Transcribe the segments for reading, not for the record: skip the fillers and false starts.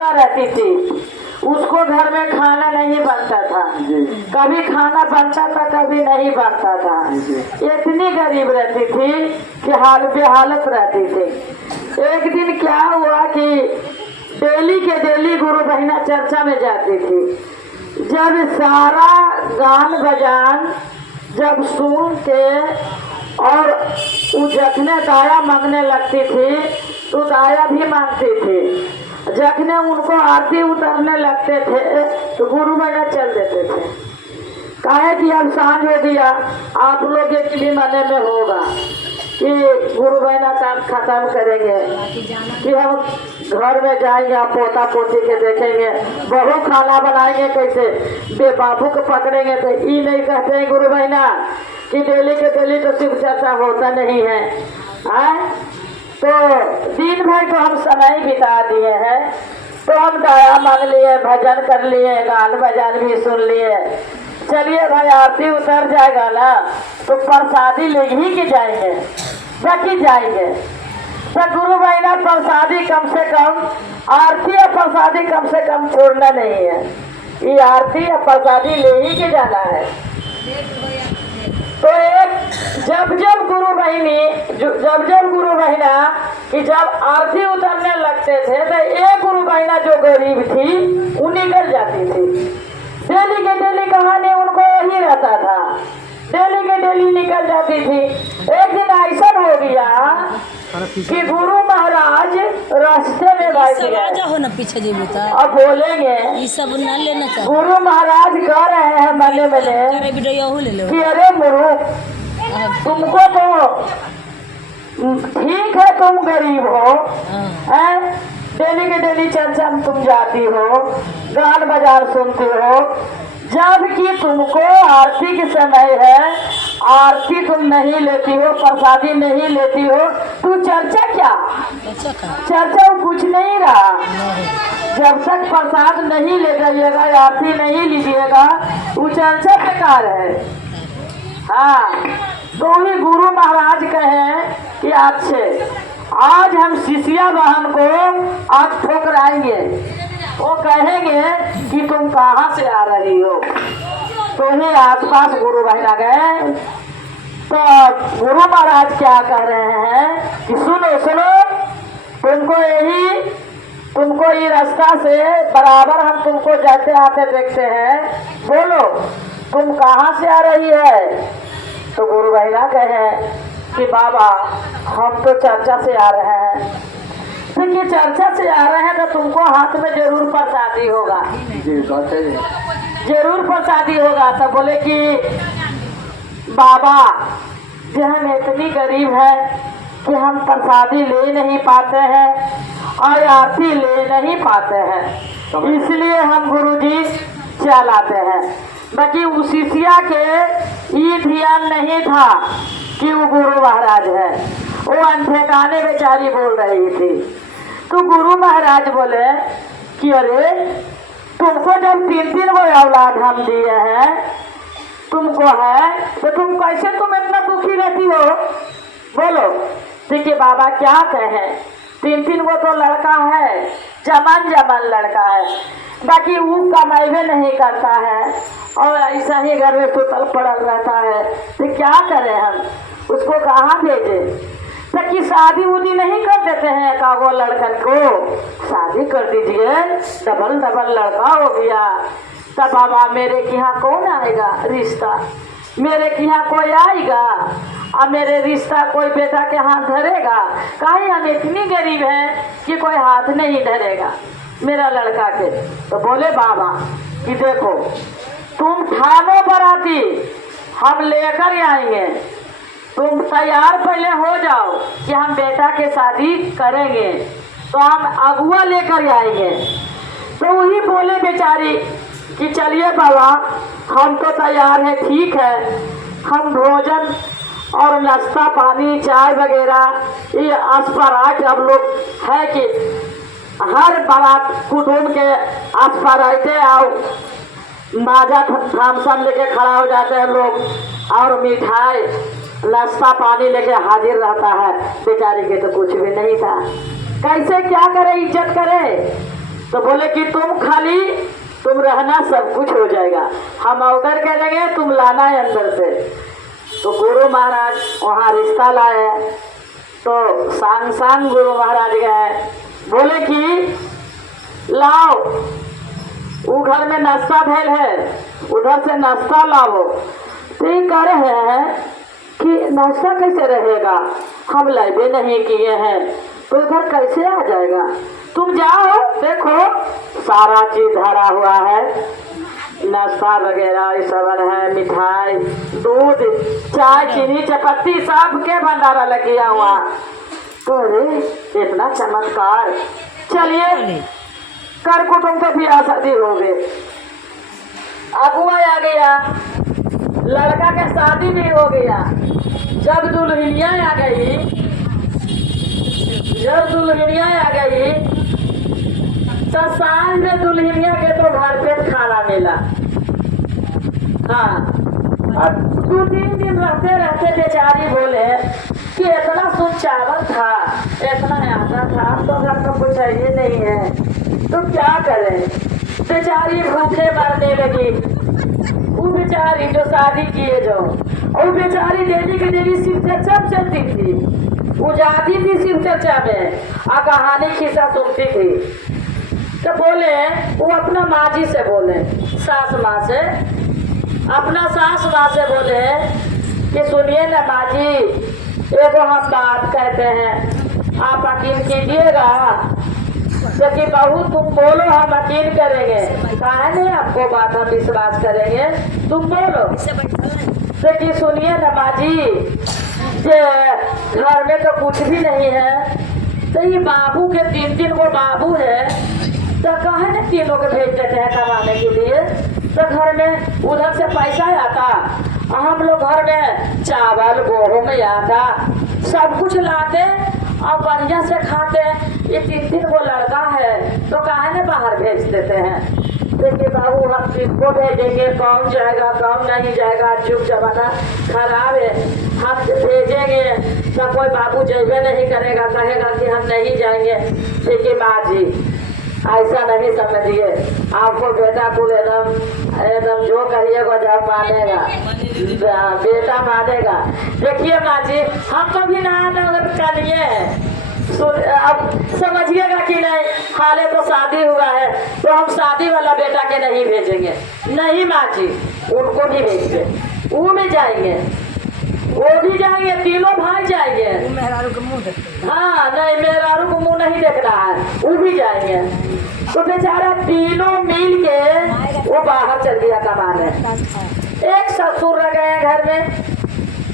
रहती थी, उसको घर में खाना नहीं बनता था। कभी खाना बनता था कभी नहीं बनता था। इतनी गरीब रहती थी कि हाल बेहालत रहती थी। एक दिन क्या हुआ कि डेली के डेली गुरु बहिना चर्चा में जाती थी। जब सारा गान बजान जब सुन के और जखने दाया मांगने लगती थी तो दाया भी मांगती थी। जखने उनको आरती उतरने लगते थे तो गुरु बहिना चल देते थे। काहे कि अब सांझ हो गया, आप लोग के लिए मने में होगा कि गुरु बहिना काम खत्म करेंगे कि हम घर में जाएंगे, आप पोता पोती के देखेंगे, बहू खाना बनाएंगे कैसे, बेबाबू को पकड़ेंगे। तो ये नहीं कहते हैं गुरु बहिना कि डेली के डेली तो शिव चर्चा होता नहीं है। तो दिन भर तो हम समय बिता दिए हैं, तो हम दया मांग लिए, भजन कर लिए, गान बजान भी सुन लिए। चलिए भाई आरती उतर जाएगा ना तो प्रसादी ले ही के जाएंगे, बाकी जाएंगे। तो गुरु बहिना प्रसादी कम से कम, आरती और प्रसादी कम से कम छोड़ना नहीं है। ये आरती और प्रसादी ले ही के जाना है। तो एक जब गुरु बहिना कि जब आरती उतरने लगते थे तो एक गुरु बहिना जो गरीब थी वो निकल जाती थी। डेली के डेली कहानी उनको यही रहता था, डेली के डेली निकल जाती थी। एक दिन ऐसा हो गया कि गुरु महाराज रास्ते में बैठ गए। पीछे अब बोलेंगे ये सब ना लेना चाहिए। गुरु महाराज कह रहे हैं मने मने कि अरे मूर्ख, तुमको तो ठीक है, तुम गरीब हो, डेली के डेली चर्चा में तुम जाती हो, गान बजान सुनती हो, जबकि तुमको आरती के समय है, आरती तुम नहीं लेती हो, प्रसादी नहीं लेती हो, तू चर्चा क्या, चर्चा कुछ नहीं रहा। जब तक प्रसाद नहीं ले जाइएगा, आरती नहीं लीजिएगा, वो चर्चा बेकार है। हाँ, तो ही गुरु महाराज कहे कि अच्छे आज हम शिष्या बहन को आज ठोकराएंगे। वो कहेंगे कि तुम कहाँ से आ रही हो, तो ही आसपास गुरु बहिना गए। तो गुरु महाराज क्या कह रहे हैं कि सुनो सुनो, तुमको ये रास्ता से बराबर हम तुमको जाते आते देखते हैं, बोलो तुम कहाँ से आ रही है। तो गुरु बहिना कहे कि बाबा हम तो चर्चा से आ रहे हैं। तो ये चर्चा से आ रहे हैं तो तुमको हाथ में जरूर प्रसादी होगा, जरूर प्रसादी होगा। तो बोले कि बाबा जो हम इतनी गरीब है कि हम प्रसादी ले नहीं पाते हैं और आरती ले नहीं पाते हैं, इसलिए हम गुरुजी चल आते हैं। बाकी उस शिष्या के ये ध्यान नहीं था कि वो गुरु महाराज है, वो अनठेकाने बेचारी बोल रही थी। तो गुरु महाराज बोले कि अरे तुमको जब 3 वो औलाद हम दिए हैं तुमको है, तो तुम कैसे तुम इतना दुखी रहती हो, बोलो। देखिए बाबा क्या कहे, 3 वो तो लड़का है, जमन लड़का है, बाकी वो कमाइबे नहीं करता है और ऐसा ही घर में सुतल पड़ल रहता है। तो क्या करें हम, उसको कहाँ भेजे। ताकि शादी उदी नहीं कर देते हैं का वो लड़कन को, शादी कर दीजिए, डबल लड़का हो गया। तब बाबा मेरे के यहाँ कौन आएगा रिश्ता, मेरे के यहाँ कोई आएगा और मेरे रिश्ता कोई बेटा के हाथ धरेगा। कहीं हम इतनी गरीब हैं कि कोई हाथ नहीं धरेगा मेरा लड़का के। तो बोले बाबा कि देखो तुम ठानो बराती, हम लेकर आएंगे, तुम तैयार पहले हो जाओ कि हम बेटा के शादी करेंगे, तो हम अगुआ लेकर आएंगे। तो वही बोले बेचारी कि चलिए बाबा हम तो तैयार हैं, ठीक है, हम भोजन और नाश्ता पानी चाय वगैरह ये आसपास अब लोग है कि हर बारात कुटुंब के आसपास रहते आओ, माजा थामसन लेके खड़ा हो जाते हैं लोग और मिठाई नाश्ता पानी लेके हाजिर रहता है। बेचारी के तो कुछ भी नहीं था, कैसे क्या करे, इज्जत करे। तो बोले कि तुम रहना सब कुछ हो जाएगा, हम ऑर्डर कर देंगे, तुम लाना है अंदर से। तो गुरु महाराज वहाँ रिश्ता लाए, तो सांग गुरु महाराज गए, बोले कि लाओ वो घर में नाश्ता भेल है, उधर से नाश्ता लाओ। तो ये कह रहे हैं कि नाश्ता कैसे रहेगा, हम लाइबे नहीं किए हैं, तो उधर कैसे आ जाएगा। तुम जाओ देखो सारा चीज धरा हुआ है, नाश्ता वगैरह सब है, मिठाई, दूध, चाय, चीनी, चपत्ती, सब के भंडारा लगिया हुआ। तो अरे इतना चमत्कार, चलिए कर कुटुंब को भी शादी हो गए, अगुआ आ गया, लड़का के शादी भी हो गया। जब दुल्हनिया आ गई तो साँझ में दुल्हनिया के तो घर पे खाना मिला। हाँ, अब 2-3 दिन रहते बेचारी बोले कि इतना शुद्ध चावल था, इतना आटा था, तो घर में कुछ चाहिए नहीं है, तो क्या करें। बेचारी भूखे मरने लगी। वो बेचारी जो शादी किए जो, और बेचारी डेली की डेली शिव चर्चा चलती थी, वो जाती थी शिव चर्चा में, कहानी खिस्सा सुनती थी। तो बोले वो अपना माँ जी से बोले, सास माँ से, अपना सास माँ से बोले कि सुनिए ना माँ जी, एगो हम बात कहते हैं, आप यकीन कीजिएगा। तो कि बहू तुम बोलो, हम यकीन करेंगे। कहा नहीं आपको बात हम विश्वास करेंगे, तुम बोलो। तो कि सुनिए ना माँ जी, घर में तो कुछ भी नहीं है, तो ये बाबू के 3 को बाबू है, तो कहे न तीनों को भेज देते हैं कमाने के लिए। तो घर में उधर से पैसा आता, हम लोग घर में चावल, गेहूं, आटा सब कुछ लाते और बढ़िया से खाते। ये 3 को लड़का है, तो कहे न बाहर भेज देते हैं। देखिए बाबू, हम किसको भेजेंगे, कौन जाएगा कौन नहीं जाएगा, जुग जमाना खराब है, हम भेजेंगे तो कोई बाबू जेबे नहीं करेगा, कहेगा कि हम नहीं जाएंगे। देखिए माँ जी, ऐसा नहीं समझिए, आपको बेटा को एकदम जो करिएगा जब मानेगा, बेटा मानेगा। देखिए माँ जी, हम तो भी ना करिए हैं, अब समझिएगा कि नहीं, हाले तो शादी हुआ है, तो हम शादी वाला बेटा के नहीं भेजेंगे। नहीं माँ जी, उनको भी भेजेंगे, वो भी जाएंगे, वो भी जाएंगे, तीनों भाई जाएंगे। हाँ नहीं, मेहरारू को मुंह नहीं देख रहा है, वो भी जाएंगे। तो बेचारा तीनों मिल के वो बाहर चल गया कमाने। एक ससुर रह गए घर में।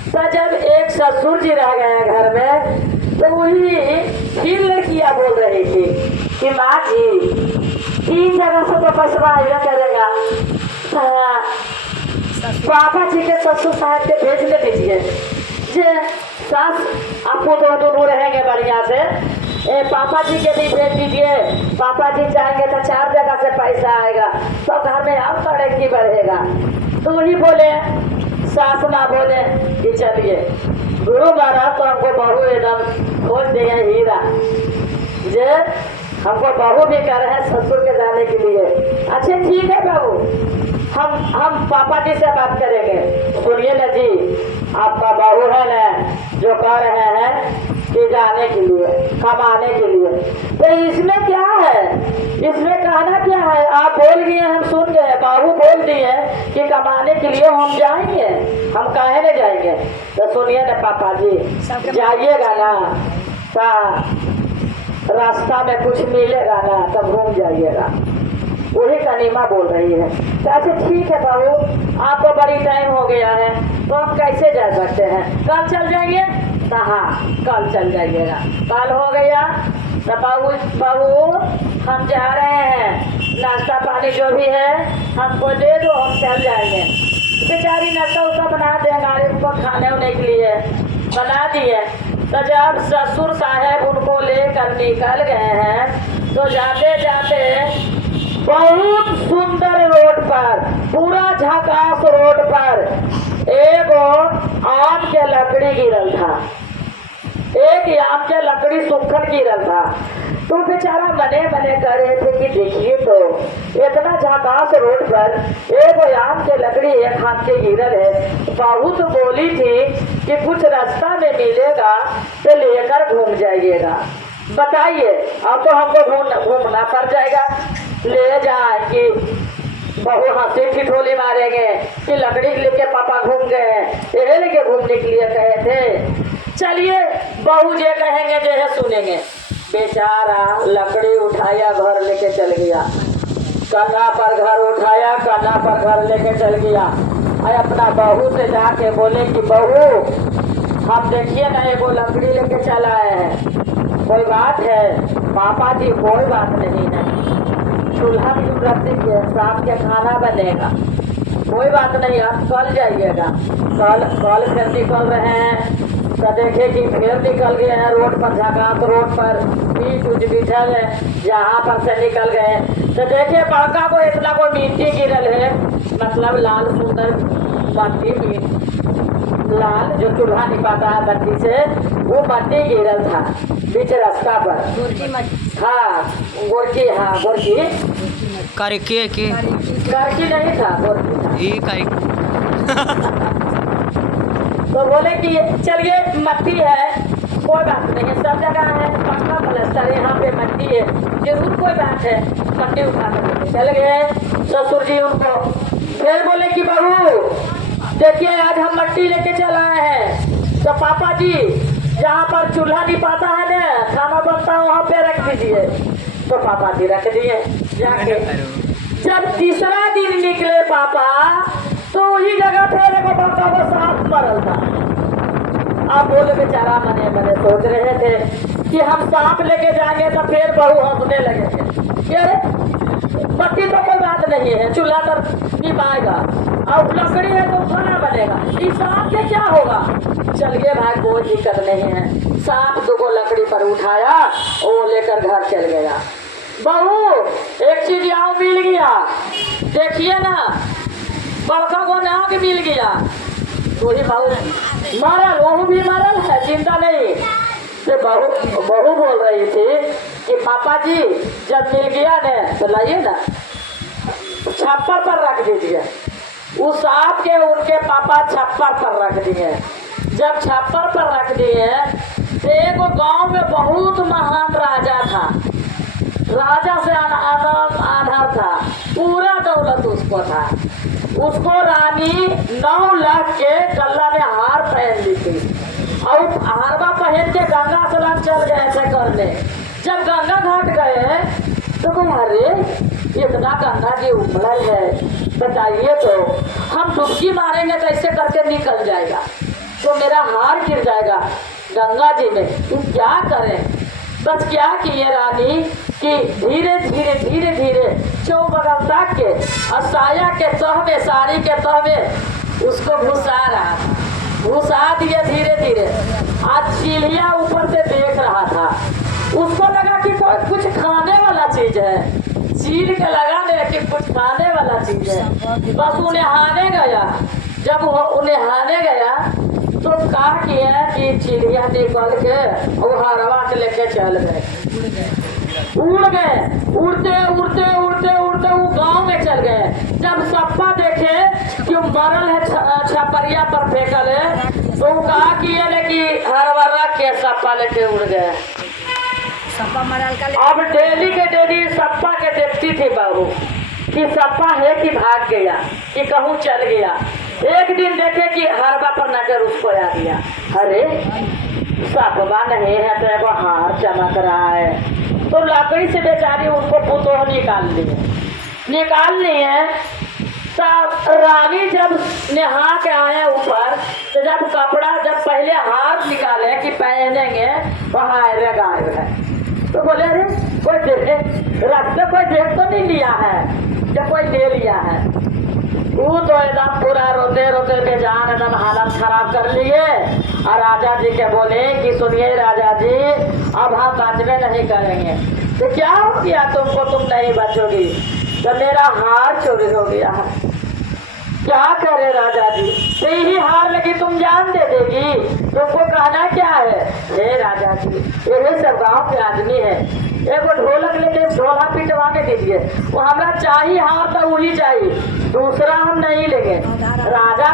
तो जब एक ससुर जी रह गए घर में, तो वही फिर लड़कियां बोल रही थी कि माँ जी 3 जगह से तो पैसा आया करेगा, पापा जी के ससुर साहब के भेजने दीजिए। जे सास आपको तो दोनों रहेंगे बढ़िया से, पापा जी के भी भेज दीजिए। पापा जी जाएंगे तो 4 जगह से पैसा आएगा, तो घर में आप तरक्की बढ़ेगा। तो वही बोले, सास माँ बोले कि चलिए गुरु महाराज तो हमको बहू एकदम खोज दिए हीरा, जे हमको बहू भी कर है ससुर के जाने के लिए। अच्छा ठीक है बहू, हम पापा जी से बात करेंगे। सुनिए ना जी, आपका बहू है ना जो कह रहे हैं कि जाने के लिए, कमाने के लिए, तो इसमें क्या है, इसमें कहना क्या है। आप बोल गए, हम सुन गए, बाबू बोल दिए कि कमाने के लिए हम जाएंगे, हम काहे नहीं जाएंगे। तो सुनिए ना पापा जी, जाइएगा ना तो रास्ता में कुछ मिलेगा ना, तब घूम जाइएगा। वही कनीमा बोल रही है। तो अच्छा ठीक है बाबू, आपको बड़ी टाइम हो गया है, तो हम कैसे जा सकते हैं, कल चल जाएंगे। तो हाँ कल चल जाइएगा। कल हो गया तो बाबू हम जा रहे हैं, नाश्ता पानी जो भी है हमको दे दो, हम चल जाएंगे। बेचारी नाश्ता उसका बना दे, गाड़ी उनको खाने उन्ने के लिए बना दिए। तो जब ससुर साहब उनको लेकर निकल गए हैं, तो जाते जाते बहुत सुंदर रोड पर, पूरा झकास रोड पर एगो आम के लकड़ी गिरल था, एक आम के लकड़ी सुखल गिरल था। तो बेचारा मने मने कर रहे थे कि देखिए तो इतना झकास रोड पर एक आम के लकड़ी एक हाथ के गिरल है। बहू तो बोली थी कि कुछ रास्ता में मिलेगा तो लेकर घूम जाइएगा। बताइए अब तो हमको घूमना पड़ जाएगा। ले जाए कि बहू हंसी ठिठोली मारेंगे कि लकड़ी लेके पापा घूम गए, ये लेके घूमने के लिए कहे थे। चलिए बहू जे कहेंगे जे है सुनेंगे। बेचारा लकड़ी उठाया घर लेके चल गया, कन्हा पर घर उठाया कन्हा पर घर लेके चल गया। और अपना बहू से जाके बोले कि बहू हम देखिए ना एगो लकड़ी लेके चल आए हैं, कोई बात है? पापा जी कोई बात नहीं है, चूल्हा भी रख दीजिए, शाम के खाना बनेगा, कोई बात नहीं, आप कल जाइएगा। कल फिर निकल रहे हैं तो देखे कि फिर निकल गए हैं रोड पर, झकास रोड पर बीच उच बिछल है, यहाँ पर से निकल गए तो देखे बड़का को इतना को मिट्टी गिरल है, मतलब लाल सुंदर मट्टी, लाल जो चूल्हा निपाता है मट्टी से, वो मट्टी गिरल था बीच रास्ता पर। हाँ गोरकी, हाँ गोरकी करके करकी नहीं था, गोरकी था। ये कर तो बोले कि चलिए मट्टी है, कोई बात नहीं है, सब जगह है पक्का प्लास्टर, यहाँ पे मट्टी है, जरूर कोई बात है। मट्टी उठा कर चल गए ससुर जी उनको। फिर बोले कि बहू देखिए आज हम मट्टी लेके चल आए हैं, तो पापा जी जहाँ पर चूल्हा निपाता है ना, खाना बनता है, वहाँ पे रख दीजिए। तो पापा जी रख दिए जाके। जब तीसरा दिन निकले पापा तो वही जगह फिर एगो बड़का वो सांप मरल था। आप बोले बेचारा मने मने सोच रहे थे कि हम सांप लेके जाएंगे तो फिर बहू हंसने लगेंगे। अरे मट्टी तो कोई बात नहीं है, चूल्हा तो निभाएगा, और लकड़ी है तो खाना बनेगा, इस सांप के क्या होगा? चल गए भाई, कोई दिक्कत नहीं है। सांप दो लकड़ी पर उठाया और लेकर घर चल गया। बहू एक चीज यहाँ मिल गया, देखिए ना बड़का को नाक मिल गया, तो ही बहू मरल, वो भी मरल है, चिंता नहीं। तो बहू बोल रही थी कि पापा जी जब मिल गया ने तो लाइए ना छप्पर पर रख दीजिए। उस सांप के उनके पापा छप्पर पर रख दिए। जब छप्पर पर रख दिए तो एक गांव में बहुत महान राजा था, राजा से आधार था, पूरा दौलत उसको था। उसको रानी 9 लाख के गल्ला में हार पहन ली थी, और हारवा पहन के गंगा स्नान चल गए थे करने। जब गंगा घाट गए तो कहा अरे इतना गंगा जी उमड़ल है, बताइए तो हम डुबकी मारेंगे तो ऐसे करके निकल जाएगा, तो मेरा हार गिर जाएगा गंगा जी में, तुम क्या करें? बस क्या किए रानी कि धीरे धीरे धीरे धीरे चौबगल तक के और साया के तहवे, साड़ी के तहवे उसको घुसा दिए धीरे धीरे। आज चिड़िया ऊपर से देख रहा था, उसको लगा कि कोई कुछ खाने वाला चीज है, चीर के लगा दे कि कुछ खाने वाला चीज है। बस उन्हें हाने गया, जब वो उन्हें हाने गया तो कहा किया कि चिड़िया निकल के वो हरवा के लेके चल गए, उड़ गए, उड़ते उड़ते उड़ते उड़ते वो गांव में चल गए। जब सप्पा देखे कि मरल है छपरिया पर फेंकल है, तो वो कहा कि हरवा रख के सप्पा लेके उड़ गए। सप्पा मरल का अब डेली के डेली सप्पा के देखती थी बहू कि सप्पा है कि भाग गया कि कहूँ चल गया। एक दिन देखे कि हरवा पर नजर उसको आ गया, अरे सपवा नहीं है तो एगो हार चमक रहा है। तो लकड़ी से बेचारी उनको पुतोह निकाल लिए। तब रानी जब नहा के आए ऊपर, तो जब कपड़ा जब पहले हार निकाले कि पहनेंगे तो हार गायब है। तो बोले अरे कोई देखे रास्ते कोई देख तो नहीं लिया है, जब कोई ले लिया है। वो तो एकदम पूरा रोते रोते बेजान एकदम हालत खराब कर लिए, और राजा जी के बोले कि सुनिए राजा जी अब हम बचने नहीं करेंगे। तो क्या हो गया तुमको, तुम नहीं बचोगी? तो मेरा हार चोरी हो गया है। क्या करे राजा जी, तो यही हार लगी तुम जान दे देगी, तुमको कहना क्या है? हे राजा जी, यही सब गाँव के आदमी है, एगो ढोलक लेके ढोला पिटवा के दीजिए, वो हमरा चाहिए हार तो वही चाहिए, दूसरा हम नहीं लेंगे। राजा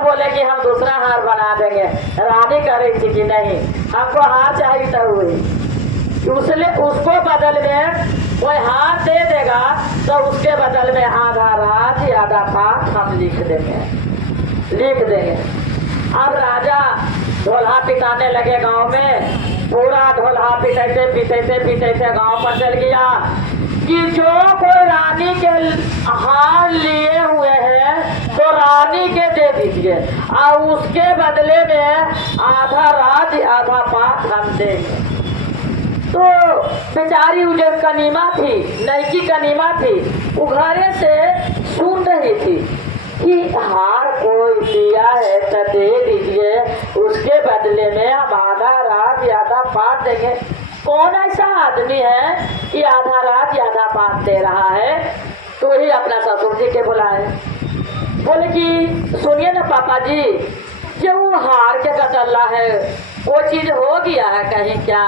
बोले कि हम दूसरा हार बना देंगे। रानी करेगी कि नहीं, हमको हार चाहिए तो वही। उसको बदल में कोई हार दे देगा तो उसके बदल में आधा राज आधा पाठ हम लिख देंगे। अब राजा ढोला पिटाने लगे गांव में, पूरा ढोला पिटाते गांव पर चल गया कि जो कोई रानी के हार लिए हुए हैं तो रानी के दे दीजिए और उसके बदले में आधा राज आधा पाठ हम देंगे। तो बेचारी वो जो कनीमा थी, नईकी कनीमा थी, वो घरे से सुन रही थी कि हार कोई दिया है तो दे दीजिए, उसके बदले में हम आधा रात आधा पाठ देंगे। कौन ऐसा आदमी है कि आधा रात आधा पाठ दे रहा है? तो ही अपना ससुर जी के बुलाए, बोले कि सुनिए ना पापा जी, जो वो हार के कतल्ला है वो चीज हो गया है कहीं क्या?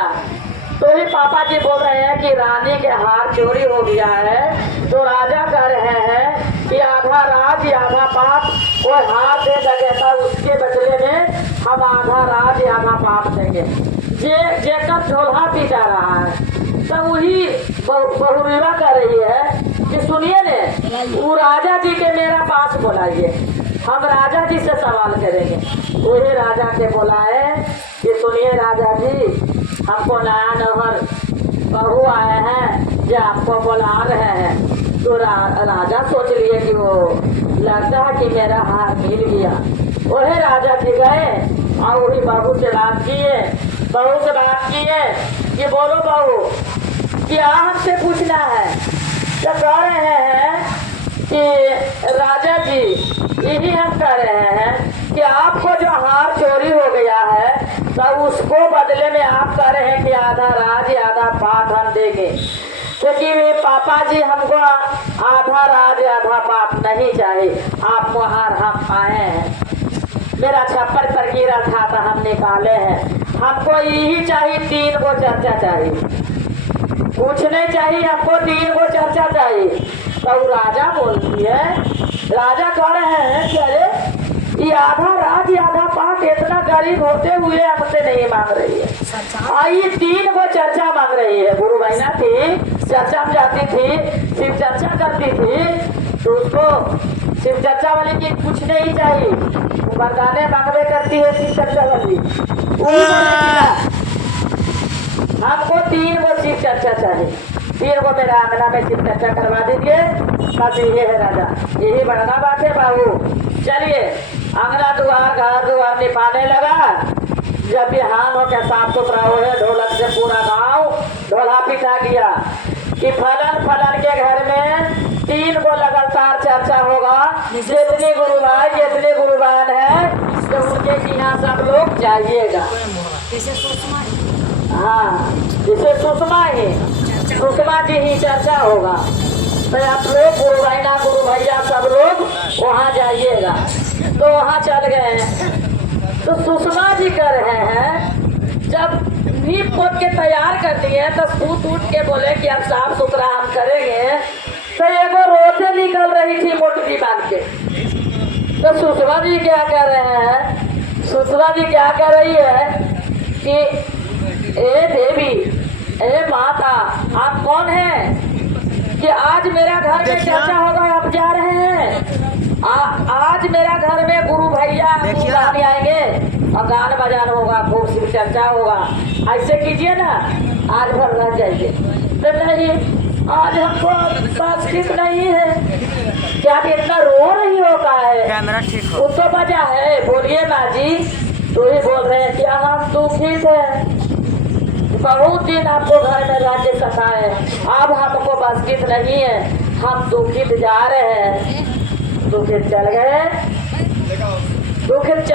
तो ही पापा जी बोल रहे हैं कि रानी के हार चोरी हो गया है, तो राजा कह रहे हैं कि आधा राज आधा पाप कोई हार दे देगा, उसके बदले में हम आधा राज आधा पाप देंगे। जेकर ढोला पीटा रहा है तो वही बहुरीवा कर रही है कि सुनिए ने, वो राजा जी के मेरा पास बुलाइए, हम राजा जी से सवाल करेंगे। वही राजा के बुलाए कि सुनिए राजा जी, हमको नया नहर बहू आए हैं जो आपको बुला रहे हैं। तो राजा सोच लिए कि वो लगता है कि मेरा हार मिल गया। वही राजा जी गए और वही बहू से बात किए कि बोलो बहू, क्या हमसे पूछना है? तो कह रहे हैं कि राजा जी, यही हम कह रहे हैं कि आपको जो हार चोरी हो गया है तो उसको बदले में आप कह रहे हैं कि आधा राज आधा पाठ हम देंगे, क्योंकि पापा जी हमको आधा राज आधा पाठ नहीं चाहिए, आपको हार हम पाए हैं, मेरा छप्पर पर गिरा था तो हम निकाले हैं, हमको यही चाहिए, 3 गो चर्चा चाहिए, कुछ नहीं चाहिए, हमको 3 गो चर्चा चाहिए। तो राजा बोलती है, राजा कह रहे हैं कि अरे ये आधा राज आधा पाठ इतना गरीब होते हुए हमसे नहीं मांग रही है, आई 3 गो चर्चा मांग रही है। गुरु बहना थी, चर्चा में जाती थी, शिव चर्चा करती थी, तो उसको शिव चर्चा वाली की कुछ नहीं चाहिए, वो मर्दाने मांगवे करती है शिव चर्चा वाली। हमको 3 गो शिव चर्चा चाहिए, 3 गो मेरा आंगना में शिव चर्चा करवा दीजिए, बस ये है राजा, यही बढ़ना बात है बाबू। चलिए आंगना द्वार घर द्वार निपाने लगा, जब बिहान हो के साफ सुथरा हो है, ढोलक से पूरा गांव ढोला पिटा गया कि फलन के घर में 3 गो लगातार चर्चा होगा, जितने गुरुबान है तो उनके यहाँ सब लोग जाइएगा। हाँ, जिसे सुषमा जी ही चर्चा होगा, तो आप लोग गुरु बहना गुरु भैया सब लोग वहाँ जाइएगा। तो वहाँ चल गए, तो सुषमा जी कर रहे हैं, जब नींव पोत के तैयार कर दिए तो सूत उठ के बोले कि अब साफ सुथरा हम करेंगे, तो एगो रोते निकल रही थी मोटरी बांध के। तो सुषमा जी क्या कर रहे हैं, सुषमा जी क्या कर रही है कि ए देवी, ए माता, आप कौन हैं कि आज मेरा घर में चर्चा होगा, आप जा रहे हैं? आज मेरा घर में गुरु भैया आएंगे और गान बजान होगा, खूब शिव चर्चा होगा, ऐसे कीजिए ना, आज भर रह जाइए। तो नहीं, आज हमको बात ठीक नहीं है, क्या इतना रो रही होगा है? कैमरा ठीक हो, उसको बजा है, बोलिए माँ जी। तो ही बोल रहे हैं क्या हम दुखित है, बहुत दिन आपको घर में राज्य सताए, अब हमको बसकित नहीं है, हम दुखित जा रहे हैं। दुखित चल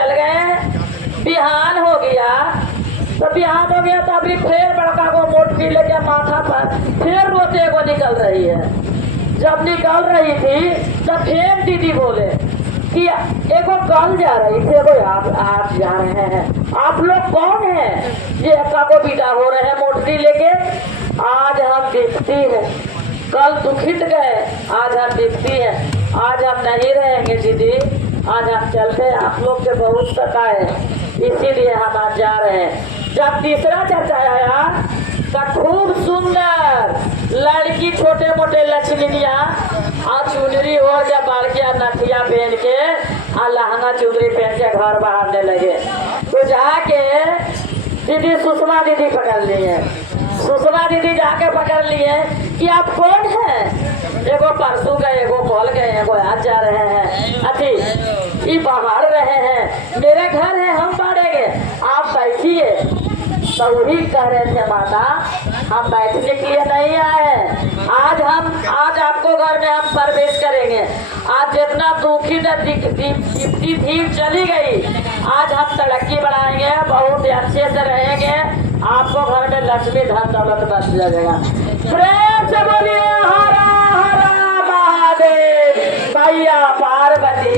गए, बिहान हो गया तो अभी फिर बड़का को मोटकी लेके माथा पर फिर रोते को निकल रही है। जब निकल रही थी तब फिर दीदी बोले कि एगो कल जा रही थी, एगो आप जा रहे हैं, आप लोग कौन हैं ये अक्का को विदा हो रहे हैं मोटरी लेके? आज हम दिखती है, कल दुखित गए, आज हम दिखती है, आज हम नहीं रहेंगे दीदी, आज हम चलते हैं, आप लोग के बहुत सताए इसीलिए हम आज जा रहे हैं। जब तीसरा चाचा आया तो खूब सुंदर लड़की, छोटे मोटे लक्ष्मीनिया और चुनरी हो जब बालकिया नथिया पहन के और लहंगा चुनरी पहन के घर बाहरने लगे। तो जाके दीदी सुषमा दीदी पकड़ लिए, सुषमा दीदी जाके पकड़ लिए कि आप कौन हैं? एगो परसों गए, एगो कल गए, एगो आज जा रहे हैं, अति ये बाहर रहे हैं, मेरे घर है, हम बाढ़ेंगे, आप बैठिए। तो वही कह रहे थे माता हम बैठने के लिए नहीं आए, आज आपको घर में हम प्रवेश करेंगे। आज जितना दुखी दीप्ति थी चली गई, आज हम तरक्की बढ़ाएंगे, बहुत अच्छे से रहेंगे, आपको घर में लक्ष्मी धन दौलत बच जाएगा। प्रेम से बोलिए हरा हरा महादेव, भैया पार्वती